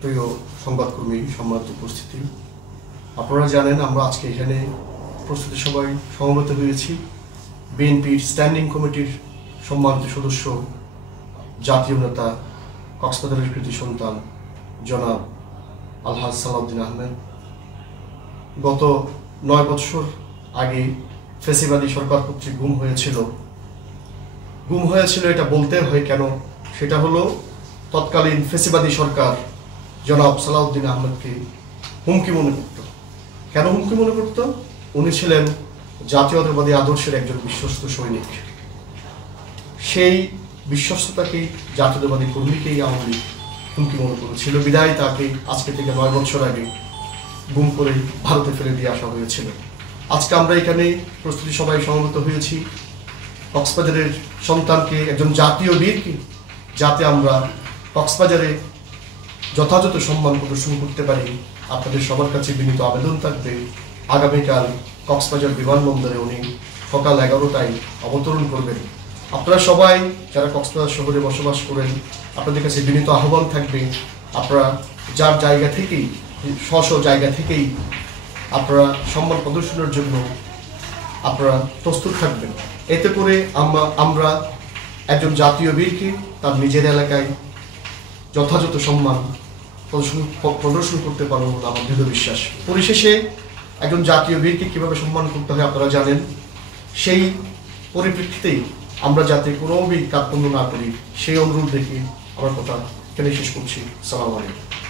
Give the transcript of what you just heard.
প্রিয় সংবাদকর্মী, সম্মানিত উপস্থিতি, আপনারা জানেন আমরা আজকে এখানে প্রস্তুতি সভায় সমবেত হয়েছি বিএনপির স্ট্যান্ডিং কমিটির সম্মানিত সদস্য, জাতীয় নেতা, কক্সবাজারের কৃতি সন্তান জনাব আলহাজ সালাউদ্দিন আহমেদ। গত 9 বছর আগে ফ্যাসিবাদী সরকার কর্তৃক গুম হয়েছিল। এটা বলতে হয় কেন? সেটা হলো তৎকালীন ফ্যাসিবাদী সরকার জনাব সালাউদ্দিন আহমেদকে হুমকি মনে করত। কেন হুমকি মনে করত? উনি ছিলেন জাতীয়তাবাদী আদর্শের একজন বিশ্বস্ত সৈনিক। সেই বিশ্বস্ততাকেই, জাতীয়তাবাদী কর্মীকেই আওয়ামী লীগ হুমকি মনে করেছিল। বিদায় তাকে আজকে থেকে 9 বছর আগে গুম করে ভারতে ফেলে দিয়ে আসা হয়েছিল। আজকে আমরা এখানে প্রস্তুতি সভায় সমবেত হয়েছি কক্সবাজারের সন্তানকে, একজন জাতীয় বীরকে, যাতে আমরা কক্সবাজারে যথাযথ সম্মান প্রদর্শন করতে পারি। আপনাদের সবার কাছে বিনীত আবেদন থাকবে, আগামীকাল কক্সবাজার বিমানবন্দরে উনি সকাল 11টায় অবতরণ করবেন। আপনারা সবাই যারা কক্সবাজার শহরে বসবাস করেন, আপনাদের কাছে বিনীত আহ্বান থাকবে, আপনারা যার জায়গা থেকেই, স্ব জায়গা থেকেই আপনারা সম্মান প্রদর্শনের জন্য আপনারা প্রস্তুত থাকবেন। এতে করে আমরা একজন জাতীয় বীরকে তার নিজের এলাকায় যথাযথ সম্মান প্রদর্শন করতে পারবো বলে আমার দৃঢ় বিশ্বাস। পরিশেষে একজন জাতীয় বীরকে কীভাবে সম্মান করতে হয় আপনারা জানেন। সেই পরিপ্রেক্ষিতেই আমরা যাতে কোনো কার্পণ্য না করি, সেই অনুরোধ রেখে আমার কথা এখানে শেষ করছি। আসসালামু আলাইকুম।